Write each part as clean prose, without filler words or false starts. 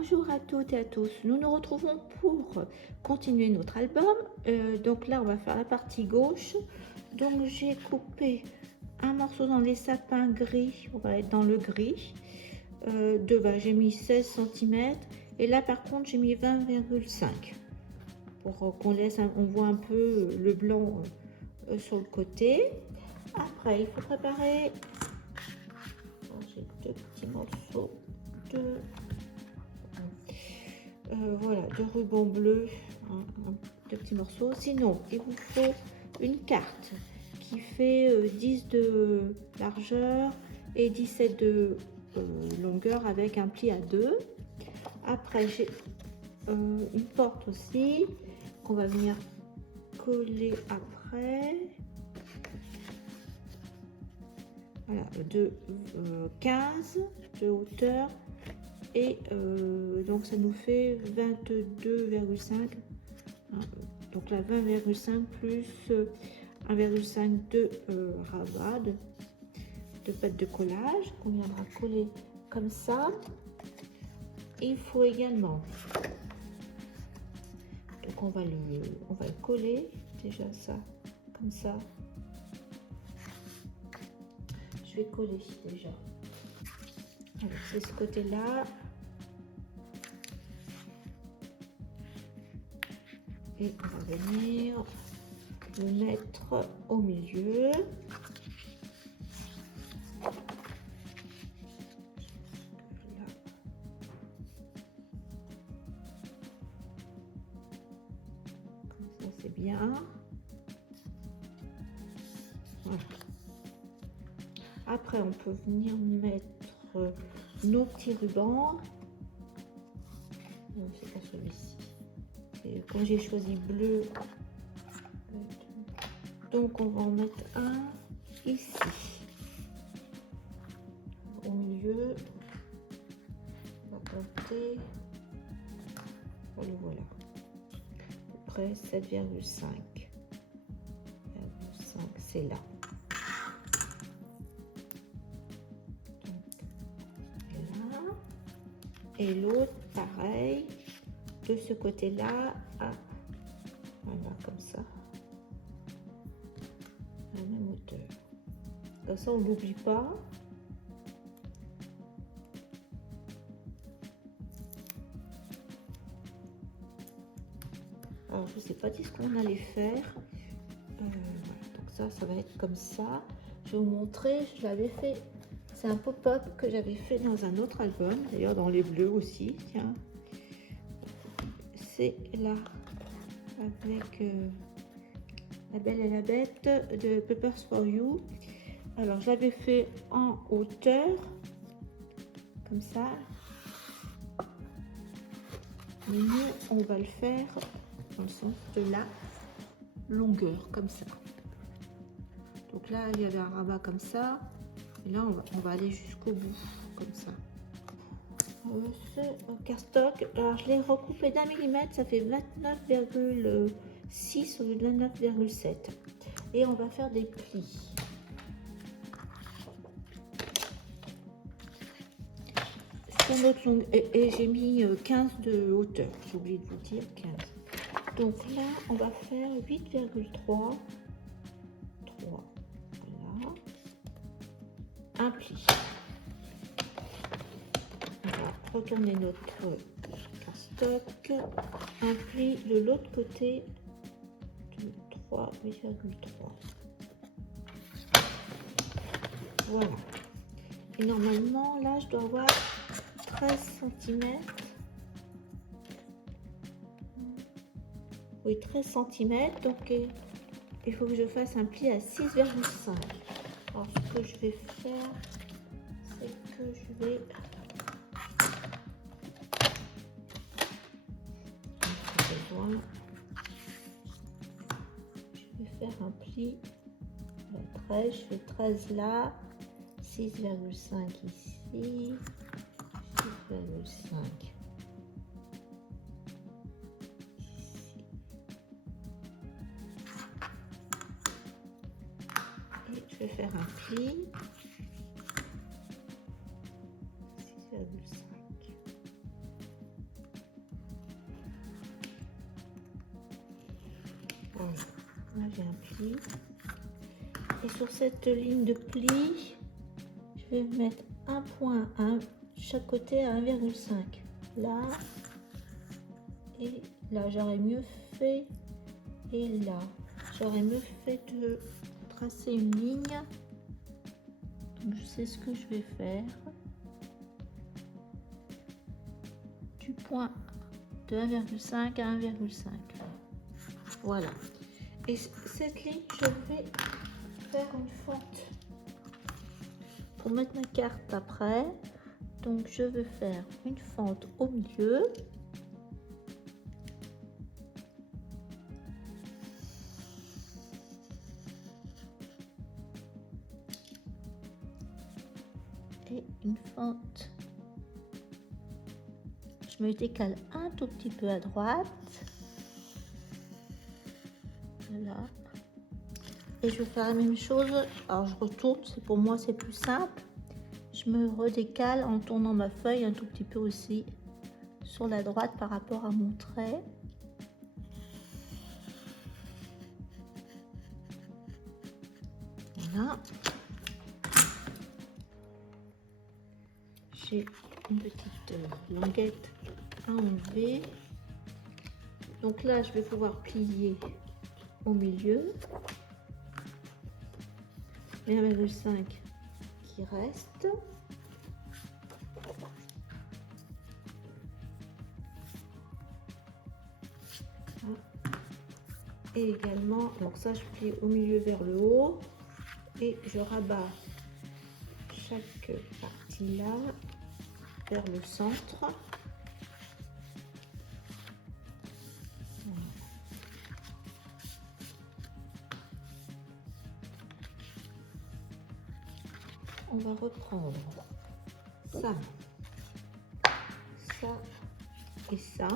Bonjour à toutes et à tous, nous nous retrouvons pour continuer notre album. Donc là on va faire la partie gauche. Donc j'ai coupé un morceau dans les sapins gris, on va être dans le gris. De bas j'ai mis 16 cm et là par contre j'ai mis 20,5 pour qu'on laisse, on voit un peu le blanc sur le côté. Après il faut préparer, j'ai deux petits morceaux de voilà, de ruban bleu, deux petits morceaux. Sinon, il vous faut une carte qui fait 10 de largeur et 17 de longueur avec un pli à 2. Après, j'ai une porte aussi qu'on va venir coller après. Voilà, de 15 de hauteur. Et donc ça nous fait 22,5, donc là 20,5 plus 1,5 de rabat de pâte de collage qu'on viendra coller comme ça. Il faut également, donc on va le coller déjà ça comme ça. Je vais coller déjà. C'est ce côté là et on va venir le mettre au milieu. Là. Comme ça c'est bien. Voilà. Après on peut venir mettre nos petits rubans. Non, c'est pas celui-ci. Quand j'ai choisi bleu, donc on va en mettre un ici au milieu. On va compter. Voilà, à peu près 7,5. C'est là. Et l'autre pareil de ce côté là, voilà, comme ça, à la même hauteur, comme ça on n'oublie pas. Alors je sais pas dit ce qu'on allait faire, voilà, donc ça va être comme ça. Je vais vous montrer, je l'avais fait. C'est un pop-up que j'avais fait dans un autre album, d'ailleurs dans les bleus aussi, tiens. C'est là, avec La Belle et la Bête de Papers for You. Alors, je l'avais fait en hauteur, comme ça. Mais nous, on va le faire dans le sens de la longueur, comme ça. Donc là, il y avait un rabat comme ça. Et là, on va aller jusqu'au bout, comme ça. Ce cardstock, alors je l'ai recoupé d'1 millimètre, ça fait 29,6 au lieu de 29,7. Et on va faire des plis. Sur notre longue, et j'ai mis 15 de hauteur, j'ai oublié de vous dire 15. Donc là, on va faire 8,3. Voilà. Un pli. On va retourner notre cardstock, un pli de l'autre côté de 8,3. Voilà. Et normalement, là, je dois avoir 13 cm. Oui, 13 cm. Donc, il faut que je fasse un pli à 6,5. Alors, ce que je vais faire, c'est que je vais faire un pli à 13, je fais 13 là, 6,5 ici, 6,5 ici. Et je vais faire un pli, 6,5. Là j'ai un pli. Et sur cette ligne de pli, je vais mettre un point chaque côté à 1,5. Là et là, j'aurais mieux fait. Et là, j'aurais mieux fait de tracer une ligne. Donc je sais ce que je vais faire. Du point de 1,5 à 1,5. Voilà. Et cette ligne, je vais faire une fente pour mettre ma carte après. Donc je vais faire une fente au milieu. Et une fente. Je me décale un tout petit peu à droite. Voilà. Et je vais faire la même chose. Alors je retourne, pour moi c'est plus simple. Je me redécale en tournant ma feuille un tout petit peu aussi sur la droite par rapport à mon trait. Voilà. J'ai une petite languette à enlever. Donc là, je vais pouvoir plier au milieu. 1,5 qui reste. Et également, donc ça je plie au milieu vers le haut et je rabats chaque partie là vers le centre. On va reprendre ça, ça et ça.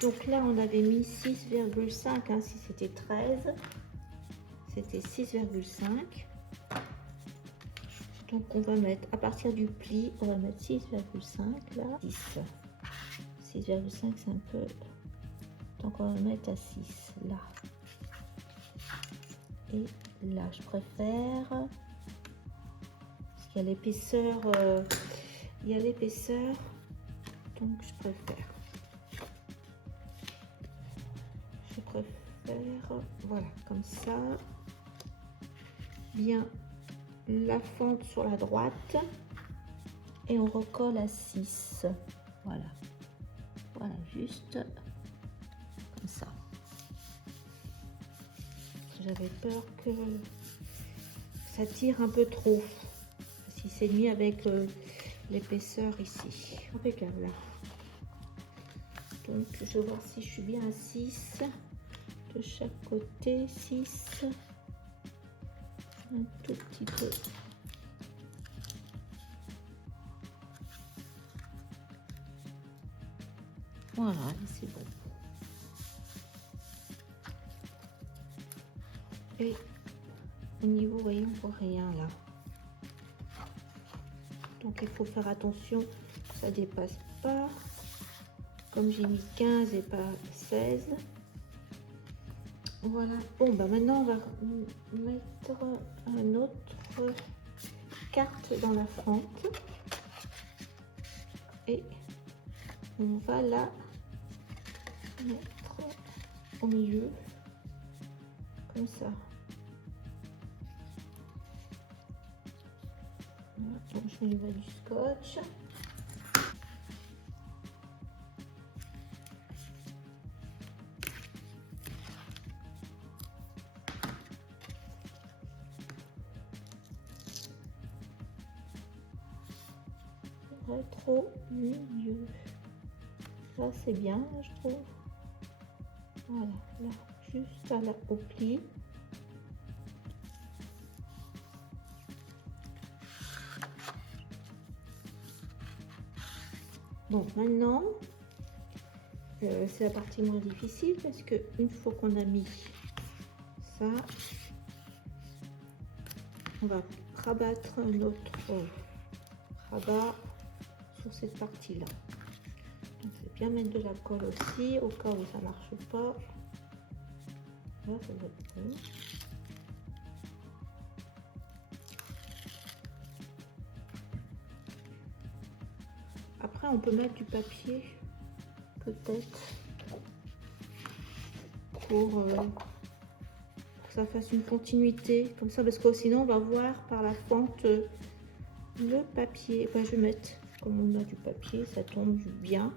Donc là, on avait mis 6,5, hein, si c'était 13, c'était 6,5. Donc on va mettre, à partir du pli, on va mettre 6,5, là, 10. 6,5, c'est un peu... Donc on va mettre à 6, là. Et là, je préfère... Parce qu'il y a l'épaisseur, donc je préfère... voilà, comme ça, bien la fente sur la droite et on recolle à 6. Voilà, voilà, juste comme ça. J'avais peur que ça tire un peu trop, si c'est mis avec l'épaisseur ici. Impeccable. Donc je vais voir si je suis bien à 6 de chaque côté. 6, un tout petit peu. Voilà, c'est bon. Et au niveau, vous voyez, on voit rien là. Donc il faut faire attention, ça dépasse pas. Comme j'ai mis 15 et pas 16. Voilà. Bon, bah maintenant on va mettre un autre carte dans la fente. Et on va la mettre au milieu. Comme ça. Voilà. Donc je mets du scotch. Rétro milieu. Là c'est bien, je trouve. Voilà, là, juste à la, au pli. Donc maintenant, c'est la partie moins difficile parce que une fois qu'on a mis ça, on va rabattre un autre rabat sur cette partie là. Donc je vais bien mettre de la colle aussi au cas où ça marche pas. Là, ça va être bon. Après, on peut mettre du papier, peut-être, pour que ça fasse une continuité, comme ça, parce que sinon, on va voir par la fente le papier. Enfin, je vais mettre, comme on a du papier, ça tombe bien.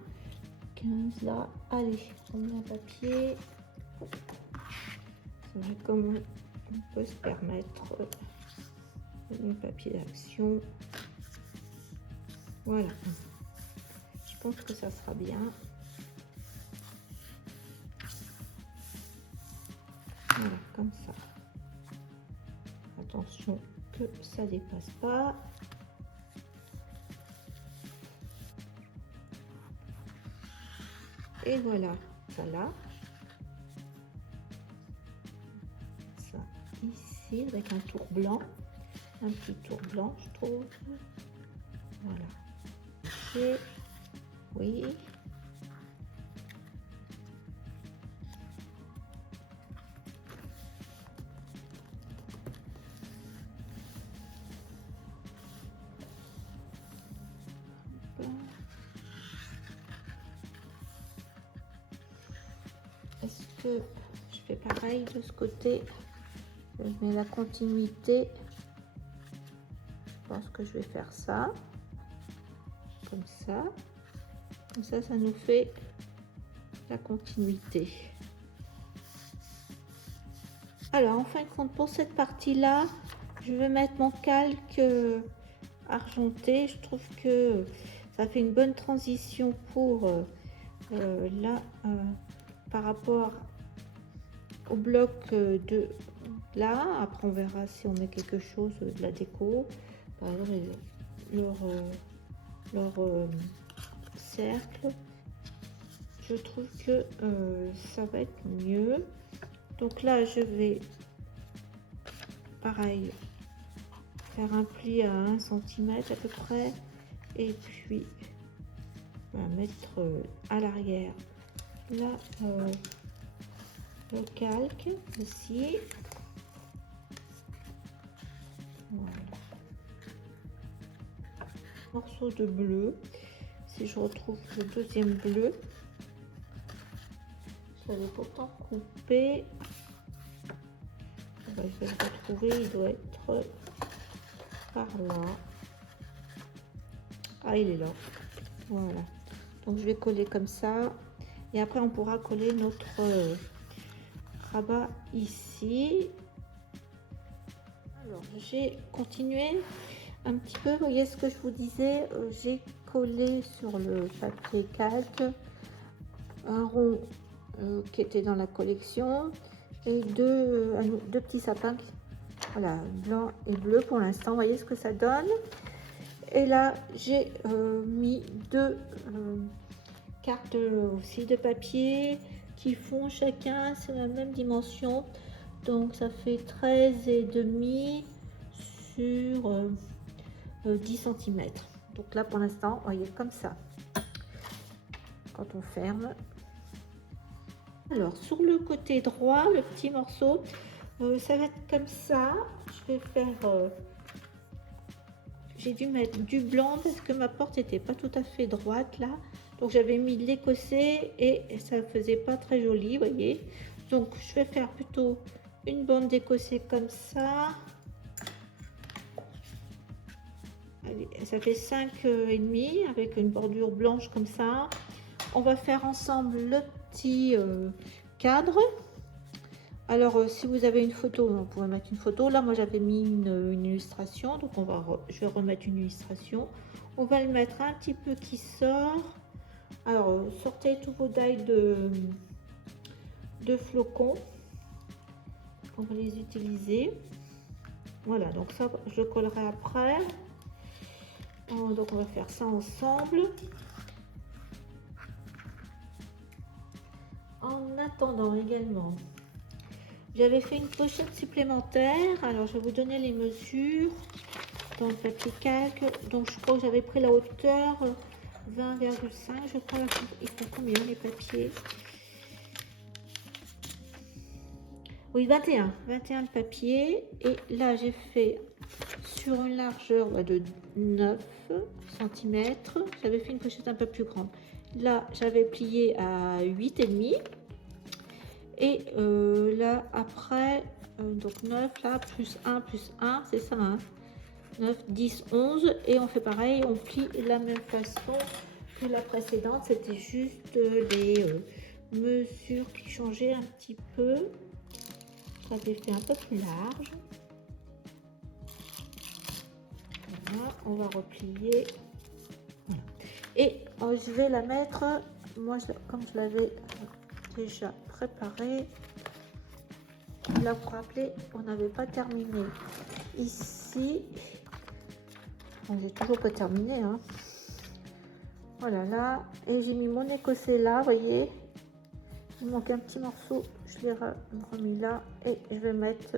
15 là, allez, on met un papier. Comme on peut se permettre le papier d'action. Voilà. Je pense que ça sera bien. Voilà, comme ça. Attention que ça dépasse pas. Et voilà, ça là. Ça ici avec un tour blanc. Un petit tour blanc, je trouve. Voilà. Et oui. Est-ce que je fais pareil de ce côté? Je mets la continuité. Je pense que je vais faire ça. Comme ça. Comme ça, ça nous fait la continuité. Alors, en fin de compte, pour cette partie-là, je vais mettre mon calque argenté. Je trouve que ça fait une bonne transition pour là, par rapport au bloc de là. Après, on verra si on met quelque chose de la déco. Par exemple, leur cercle. Je trouve que ça va être mieux. Donc là, je vais, pareil, faire un pli à 1 cm à peu près. Et puis, on va mettre à l'arrière, là, le calque aussi. Voilà. Morceau de bleu. Si je retrouve le deuxième bleu, j'avais pourtant coupé. Je vais le retrouver, il doit être par là. Ah, il est là. Voilà. Donc je vais coller comme ça. Et après on pourra coller notre rabat ici. Alors j'ai continué un petit peu. Vous voyez ce que je vous disais, j'ai collé sur le papier calque un rond qui était dans la collection et deux petits sapins, voilà, blanc et bleu pour l'instant. Vous voyez ce que ça donne. Et là j'ai mis deux cartes aussi de papier qui font chacun, c'est la même dimension, donc ça fait 13,5 sur 10 cm. Donc là pour l'instant, vous voyez comme ça, quand on ferme. Alors sur le côté droit, le petit morceau, ça va être comme ça. Je vais faire j'ai dû mettre du blanc parce que ma porte n'était pas tout à fait droite là, donc j'avais mis de l'écossais et ça faisait pas très joli, vous voyez. Donc je vais faire plutôt une bande d'écossais comme ça. Allez, ça fait 5,5 avec une bordure blanche comme ça. On va faire ensemble le petit cadre. Alors si vous avez une photo, vous pouvez mettre une photo. Là moi j'avais mis une illustration, donc je vais remettre une illustration. On va le mettre un petit peu qui sort. Alors sortez tous vos die de flocons. On va les utiliser. Voilà, donc ça je collerai après. Donc on va faire ça ensemble. En attendant également, j'avais fait une pochette supplémentaire. Alors je vais vous donner les mesures dans le papier calque. Donc je crois que j'avais pris la hauteur 20,5. Je crois il faut combien les papiers? Oui, 21 papiers. Et là, j'ai fait sur une largeur de 9 cm. J'avais fait une pochette un peu plus grande. Là, j'avais plié à 8,5. Et là, après, donc 9, là, plus 1, c'est ça, hein, 9, 10, 11. Et on fait pareil, on plie de la même façon que la précédente. C'était juste les mesures qui changeaient un petit peu. J'avais fait un peu plus large. Voilà, on va replier. Voilà. Et je vais la mettre, moi, comme je l'avais déjà préparé. Là, vous vous rappelez, on n'avait pas terminé ici. Bon, j'ai toujours pas terminé, hein. Voilà, là. Et j'ai mis mon écossais là, vous voyez. Il manque un petit morceau. Je l'ai remis là. Et je vais mettre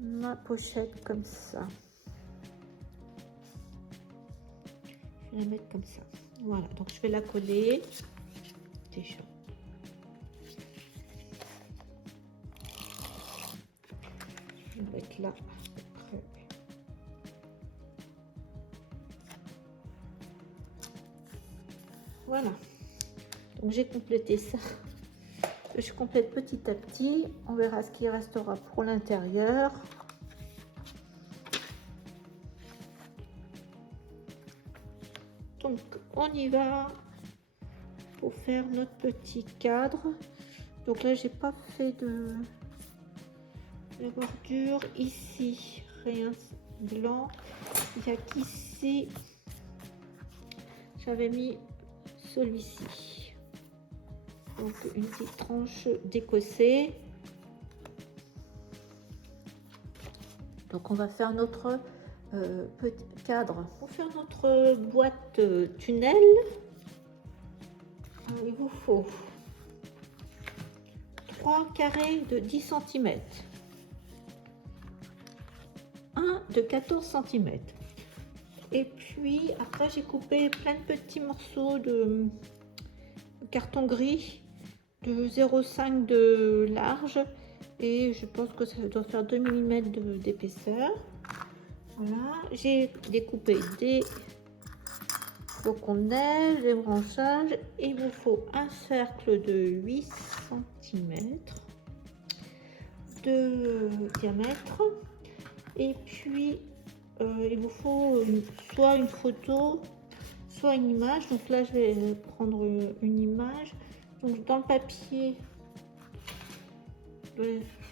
ma pochette comme ça. Je vais la mettre comme ça. Voilà, donc je vais la coller. Déjà. Je vais mettre là. Après. Voilà. Donc j'ai complété ça. Je complète petit à petit. On verra ce qui restera pour l'intérieur. Donc on y va pour faire notre petit cadre. Donc là j'ai pas fait de la bordure ici, rien blanc. Il y a qu'ici j'avais mis celui-ci, donc une petite tranche d'écossais. Donc on va faire notre petit cadre. Pour faire notre boîte tunnel, il vous faut 3 carrés de 10 cm, un de 14 cm. Et puis après j'ai coupé plein de petits morceaux de carton gris de 0,5 de large, et je pense que ça doit faire 2 mm d'épaisseur. Voilà, j'ai découpé des flocons de neige, des branchages. Il vous faut un cercle de 8 cm de diamètre, et puis il vous faut soit une photo, soit une image. Donc là je vais prendre une image. Donc dans le papier,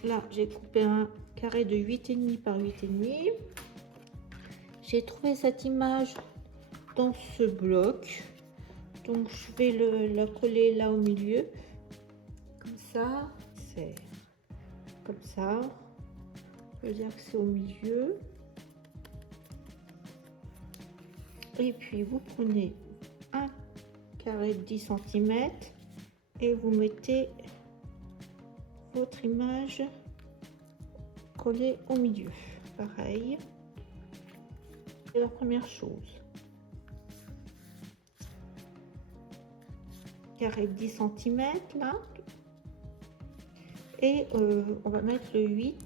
là j'ai coupé un carré de 8,5 par 8,5. J'ai trouvé cette image dans ce bloc, donc je vais la coller là au milieu, comme ça. C'est comme ça, je veux dire que c'est au milieu. Et puis vous prenez un carré de 10 cm et vous mettez votre image collée au milieu. Pareil, c'est la première chose. Carré de 10 cm là, et on va mettre le 8.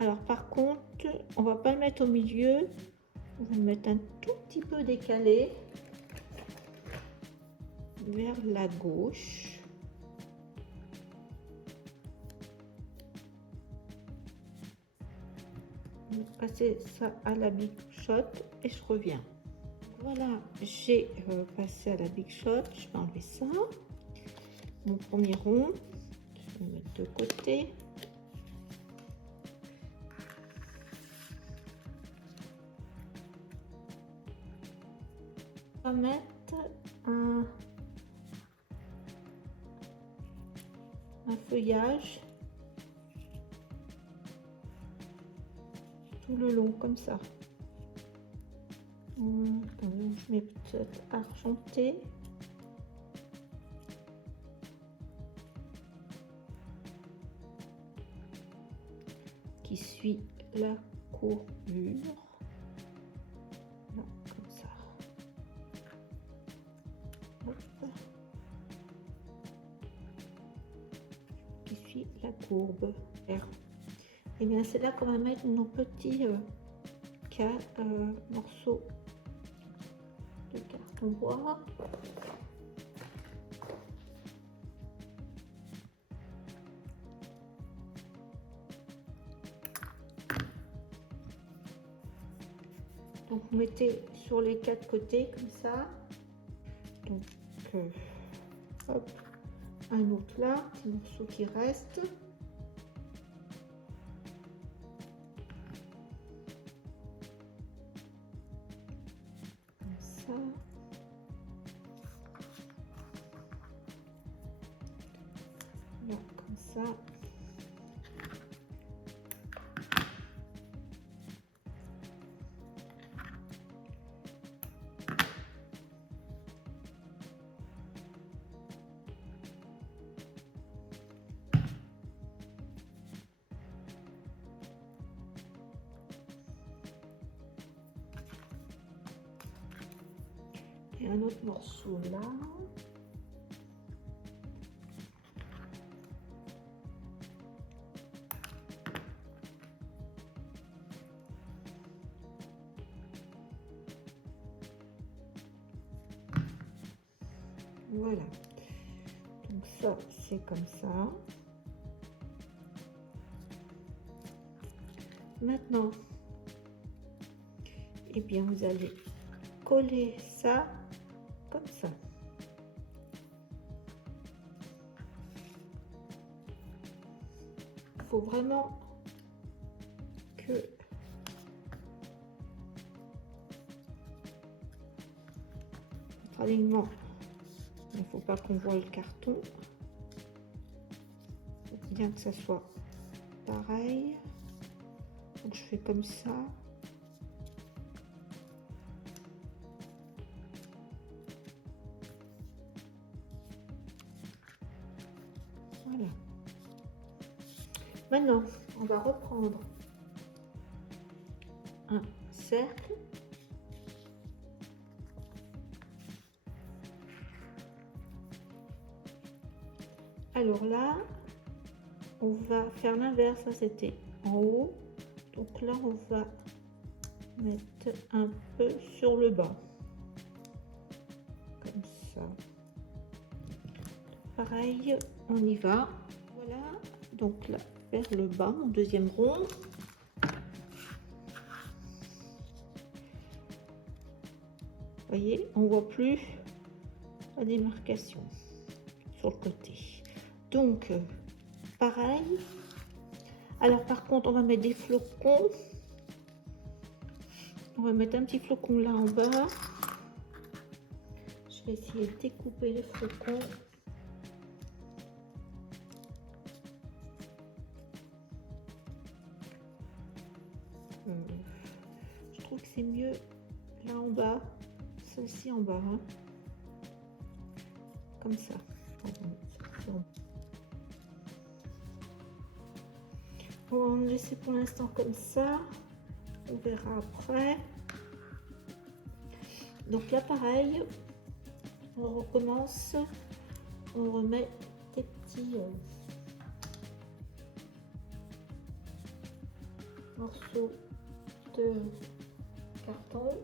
Alors par contre, on va pas le mettre au milieu, on va le mettre un tout petit peu décalé vers la gauche. Je vais passer ça à la Big Shot et je reviens. Voilà, j'ai passé à la Big Shot. Je vais enlever ça. Mon premier rond, je vais le mettre de côté. On va mettre un feuillage tout le long comme ça. Je mets peut-être argenté. Qui suit la courbure. Là, comme ça. Hop. Qui suit la courbe R. Et bien c'est là qu'on va mettre nos petits morceaux de carton bois. Donc vous mettez sur les 4 côtés comme ça. Donc hop, un autre là, petit morceau qui reste. Comme ça. Là, comme ça. Et un autre morceau là. Voilà. Donc ça, c'est comme ça. Maintenant, eh bien, vous allez coller ça comme ça. Il faut vraiment que votre alignement, il ne faut pas qu'on voit le carton. Il faut bien que ça soit pareil. Donc je fais comme ça. Voilà. Maintenant, on va reprendre un cercle. Alors là, on va faire l'inverse. Ça, c'était en haut. Donc là, on va mettre un peu sur le bas. Comme ça. Pareil, on y va. Voilà. Donc là, vers le bas, mon deuxième rond. Vous voyez, on voit plus la démarcation sur le côté. Donc, pareil. Alors, par contre, on va mettre des flocons. On va mettre un petit flocon là en bas. Je vais essayer de découper les flocons. Je trouve que c'est mieux là en bas, celle-ci en bas, hein. Comme ça. On va en laisser pour l'instant comme ça. On verra après. Donc là, pareil, on recommence. On remet des petits morceaux de carton.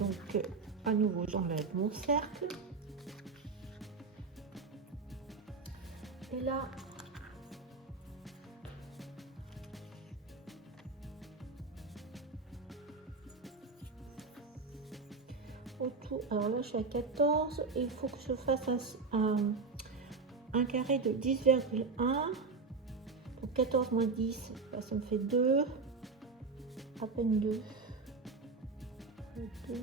Donc à nouveau j'enlève mon cercle et là faut tout. Alors là, je suis à 14 et il faut que je fasse un carré de 10,1. Donc 14 moins 10, bah, ça me fait 2. À peine 2. 2.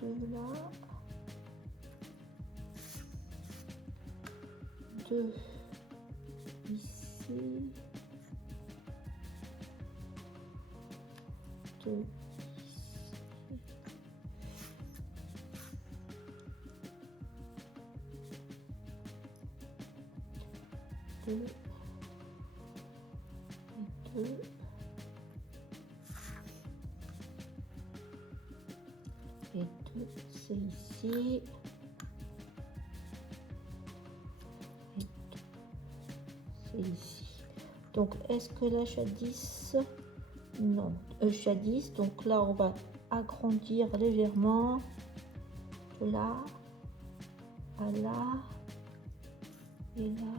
2 là. 2 ici. 2 ici. 2 et 2 et 2, c'est ici. Et 2, c'est ici. Donc, est-ce que là, je suis à 10? Non, je suis à 10. Donc là, on va agrandir légèrement. De là à là. Et là.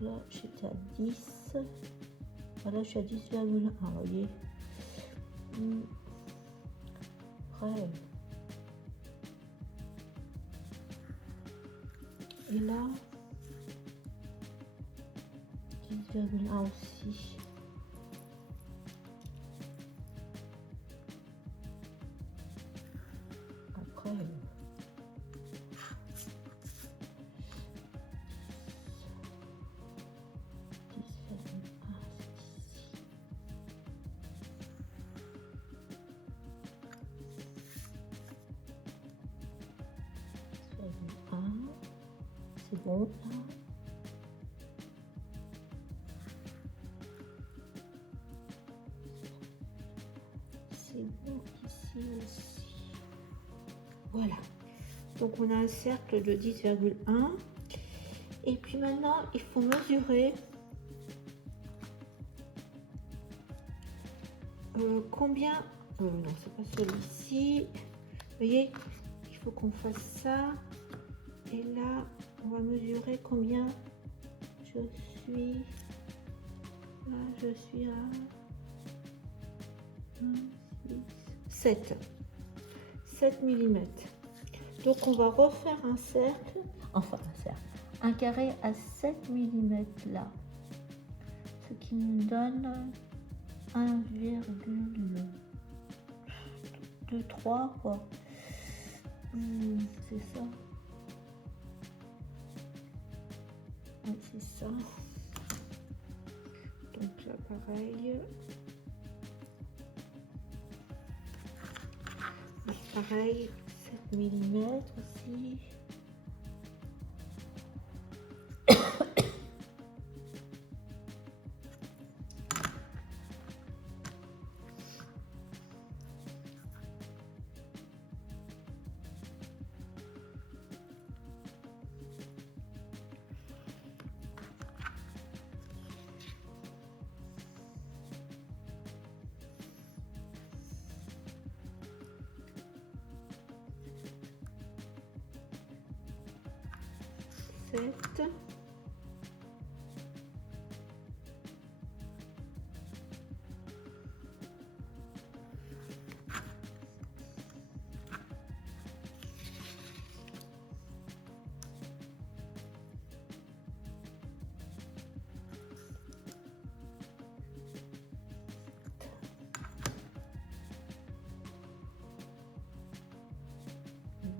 Là, j'étais à 10. Là, je suis à 10,1. Vous voyez. Après. Et là, 10,1 aussi. Après. C'est bon là. C'est bon ici aussi. Voilà. Donc on a un cercle de 10,1. Et puis maintenant, il faut mesurer combien. Non, c'est pas celui-ci. Vous voyez, il faut qu'on fasse ça. Et là, on va mesurer combien je suis. Là, je suis à 7 mm. Donc, on va refaire un cercle, enfin un cercle, un carré à 7 mm là. Ce qui nous donne 1,23 quoi. C'est ça. Ouais, c'est ça. Donc là, pareil. Pareil, 7 mm aussi.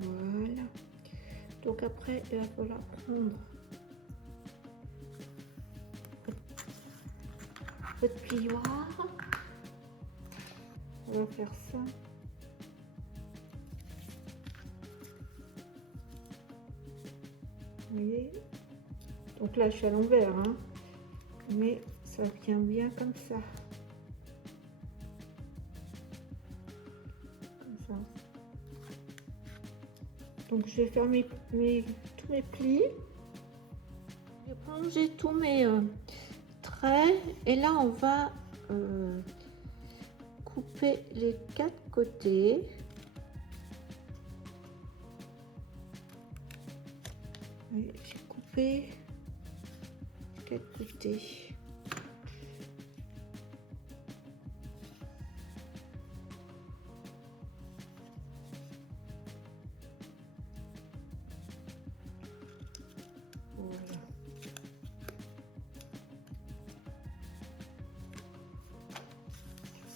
Voilà. Donc après, il va falloir prendre votre plioir. On va faire ça. Vous voyez? Donc là, je suis à l'envers, hein, mais ça vient bien comme ça. Comme ça. Donc je vais faire tous mes plis. Je vais plonger tous mes traits et là on va couper les 4 côtés. J'ai coupé 4 côtés.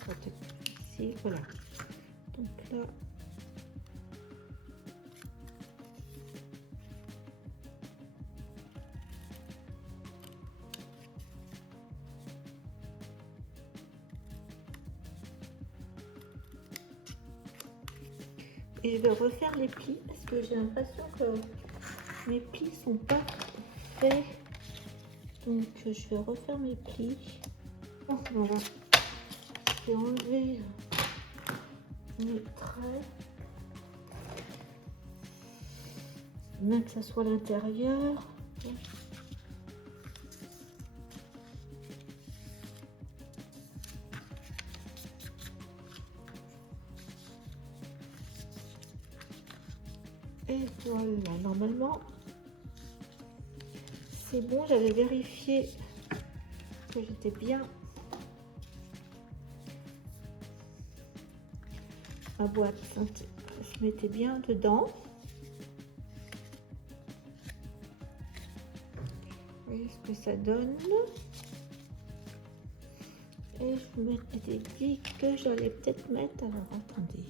peut-être ici, voilà. Donc là, et je vais refaire les plis parce que j'ai l'impression que mes plis sont pas faits. Donc je vais refaire mes plis. Oh, voilà. Je vais enlever mes traits. Même que ça soit à l'intérieur. Et voilà, normalement c'est bon, j'avais vérifié que j'étais bien. Ma boîte se mettait bien dedans. Vous voyez ce que ça donne. Et je m'étais dit que j'allais peut-être mettre, alors attendez,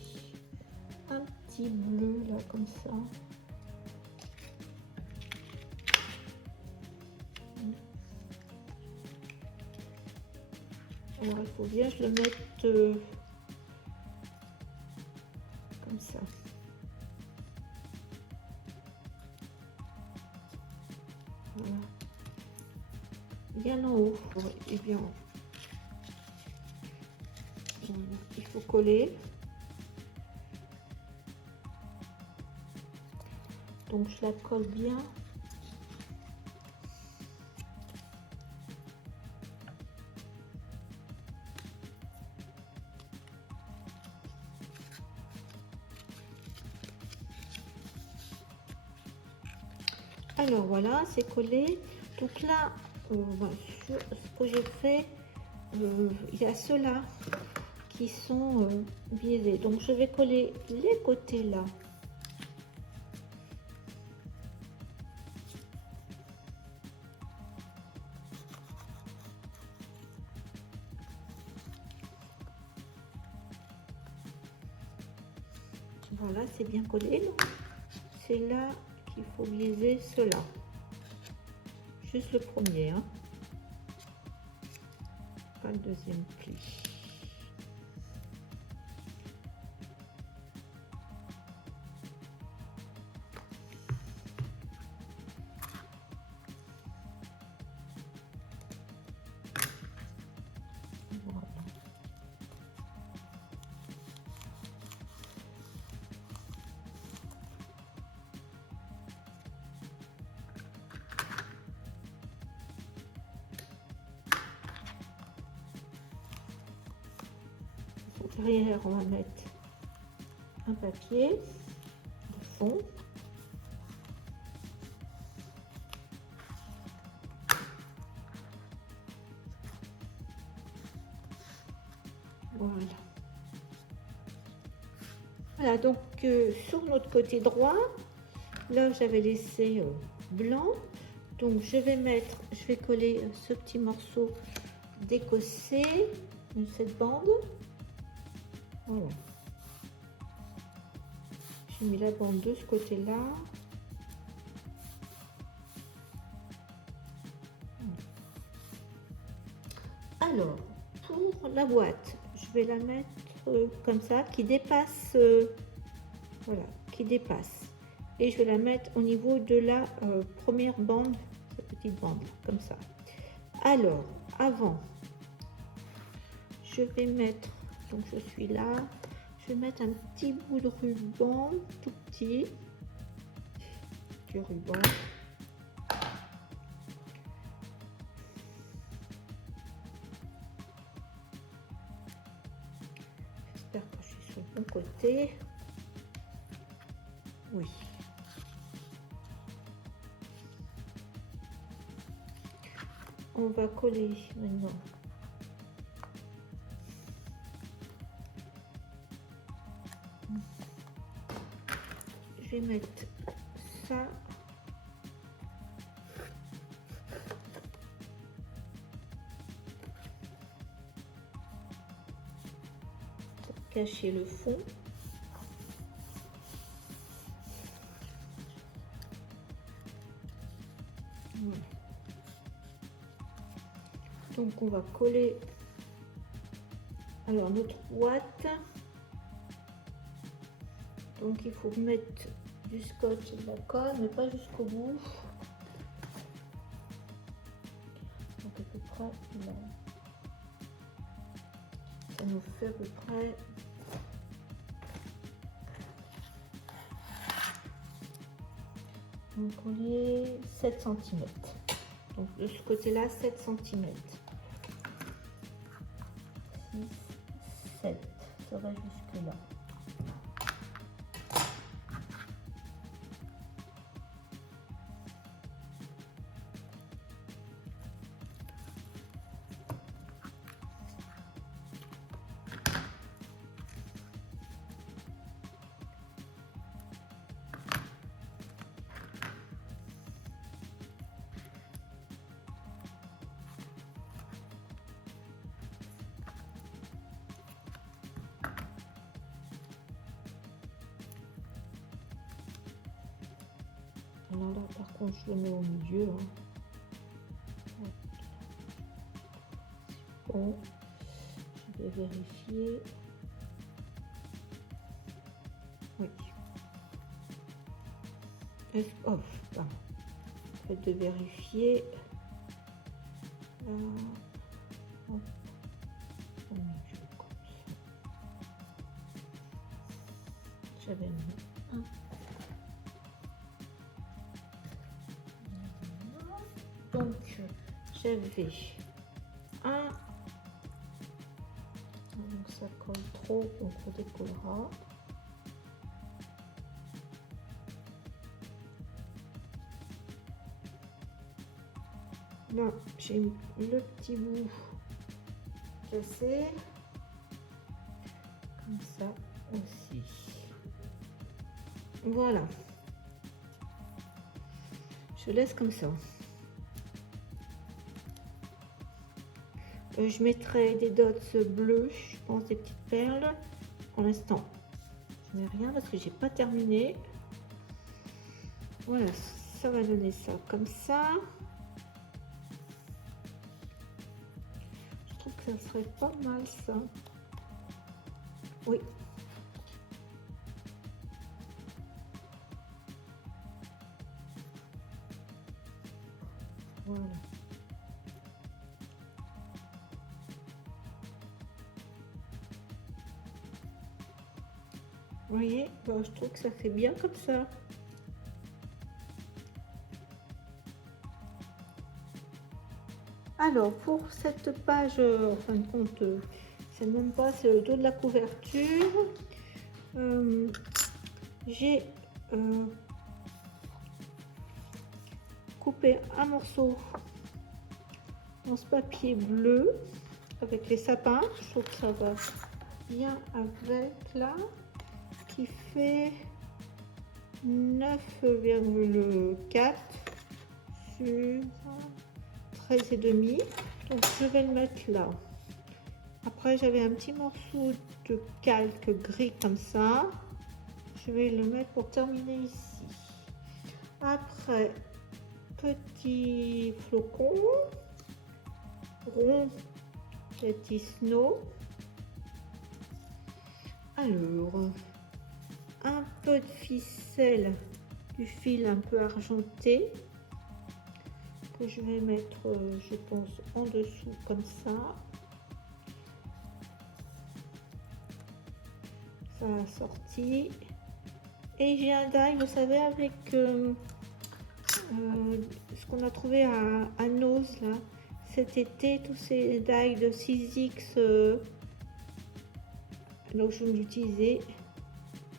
un petit bleu là comme ça. Alors il faut bien que je le mette comme ça. Voilà. Bien en haut. Et bien en haut. Voilà. Il faut coller. Donc je la colle bien. Alors voilà, c'est collé. Donc là, sur ce que j'ai fait, il y a ceux-là qui sont biaisés. Donc je vais coller les côtés là. Voilà, c'est bien collé. C'est là qu'il faut biaiser cela. Juste le premier, hein. Pas le deuxième pli. Voilà. Derrière, on va mettre un papier de fond. Voilà. Voilà, donc sur notre côté droit, là j'avais laissé blanc. Donc je vais coller ce petit morceau d'écossais, cette bande. Voilà. J'ai mis la bande de ce côté-là. Alors, pour la boîte, je vais la mettre comme ça, qui dépasse, voilà, qui dépasse. Et je vais la mettre au niveau de la première bande, cette petite bande, comme ça. Alors, avant, je vais mettre, donc je suis là, je vais mettre un petit bout de ruban, tout petit, du ruban. J'espère que je suis sur le bon côté. Oui. On va coller maintenant. Je vais mettre ça. cacher le fond. Voilà. Donc on va coller alors notre boîte. Donc il faut mettre du scotch et de la colle, mais pas jusqu'au bout. Donc à peu près là. Ça nous fait à peu près on coller 7 cm. Donc de ce côté-là, 7 cm. 6, 7, ça va jusque là. Alors là, par contre, je le mets au milieu. Hein. Bon, je vais vérifier. Oui. Oh, pardon. Fait de vérifier. Hop. Au milieu, comme ça. J'avais mis un. Donc j'avais un, donc ça colle trop, donc on décollera. Là j'ai le petit bout cassé, comme ça aussi. Voilà, je laisse comme ça. Je mettrai des dots bleus, je pense des petites perles. Pour l'instant, je mets rien parce que j'ai pas terminé. Voilà, ça va donner ça comme ça. Je trouve que ça serait pas mal ça. Oui. Voilà. Vous voyez, bon, je trouve que ça fait bien comme ça. Alors pour cette page, en fin de compte, c'est même pas, c'est le dos de la couverture. J'ai coupé un morceau dans ce papier bleu avec les sapins. Je trouve que ça va bien avec là, qui fait 9,4 sur 13,5. Donc je vais le mettre là. Après j'avais un petit morceau de calque gris comme ça. Je vais le mettre pour terminer ici. Après, petit flocon rond, petit snow. Alors, un peu de ficelle, du fil un peu argenté que je vais mettre, je pense, en dessous comme ça. Ça a sorti. Et j'ai un die, vous savez, avec ce qu'on a trouvé à Nose là cet été, tous ces die de 6X. Donc je vais l'utiliser.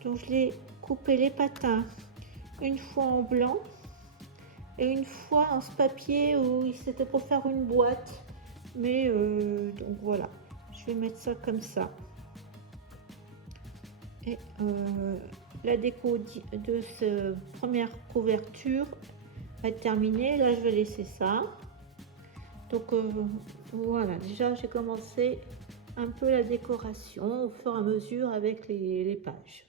Donc je l'ai coupé les patins une fois en blanc et une fois en ce papier où c'était pour faire une boîte. Mais donc voilà, je vais mettre ça comme ça. Et la déco de cette première couverture va être terminée. Là je vais laisser ça. Donc voilà, déjà j'ai commencé un peu la décoration au fur et à mesure avec les pages.